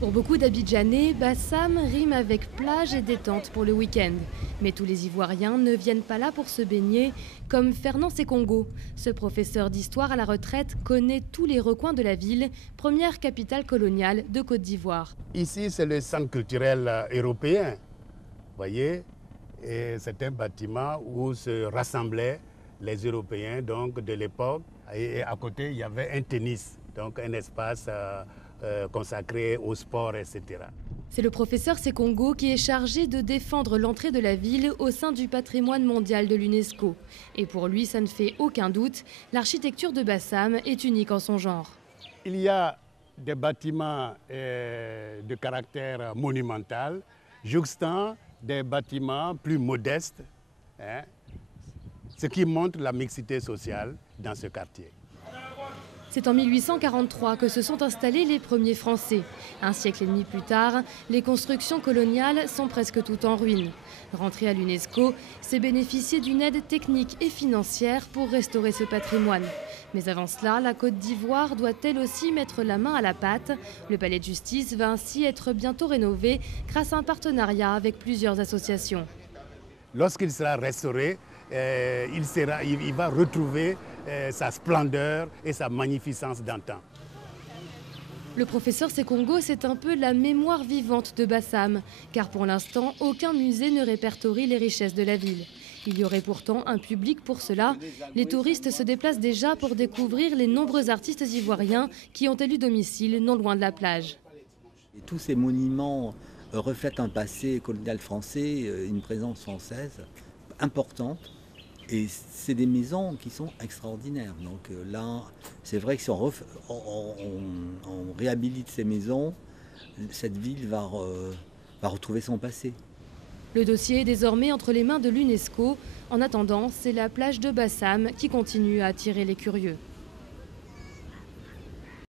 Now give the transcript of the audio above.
Pour beaucoup d'Abidjanais, Bassam rime avec plage et détente pour le week-end. Mais tous les Ivoiriens ne viennent pas là pour se baigner, comme Fernand Sekongo. Ce professeur d'histoire à la retraite connaît tous les recoins de la ville, première capitale coloniale de Côte d'Ivoire. Ici, c'est le centre culturel européen, vous voyez, et c'est un bâtiment où se rassemblaient les Européens donc, de l'époque. Et à côté, il y avait un tennis, donc un espace consacré au sport, etc. C'est le professeur Sekongo qui est chargé de défendre l'entrée de la ville au sein du patrimoine mondial de l'UNESCO. Et pour lui, ça ne fait aucun doute, l'architecture de Bassam est unique en son genre. Il y a des bâtiments de caractère monumental, jouxtant des bâtiments plus modestes, ce qui montre la mixité sociale dans ce quartier. C'est en 1843 que se sont installés les premiers Français. Un siècle et demi plus tard, les constructions coloniales sont presque toutes en ruine. Rentrer à l'UNESCO, c'est bénéficier d'une aide technique et financière pour restaurer ce patrimoine. Mais avant cela, la Côte d'Ivoire doit elle aussi mettre la main à la pâte. Le palais de justice va ainsi être bientôt rénové grâce à un partenariat avec plusieurs associations. Lorsqu'il sera restauré, il va retrouver sa splendeur et sa magnificence d'antan. Le professeur Sekongo, c'est un peu la mémoire vivante de Bassam, car pour l'instant, aucun musée ne répertorie les richesses de la ville. Il y aurait pourtant un public pour cela. Les touristes se déplacent déjà pour découvrir les nombreux artistes ivoiriens qui ont élu domicile non loin de la plage. Et tous ces monuments reflètent un passé colonial français, une présence française importante. Et c'est des maisons qui sont extraordinaires. Donc là, c'est vrai que si on réhabilite ces maisons, cette ville va retrouver son passé. Le dossier est désormais entre les mains de l'UNESCO. En attendant, c'est la plage de Bassam qui continue à attirer les curieux.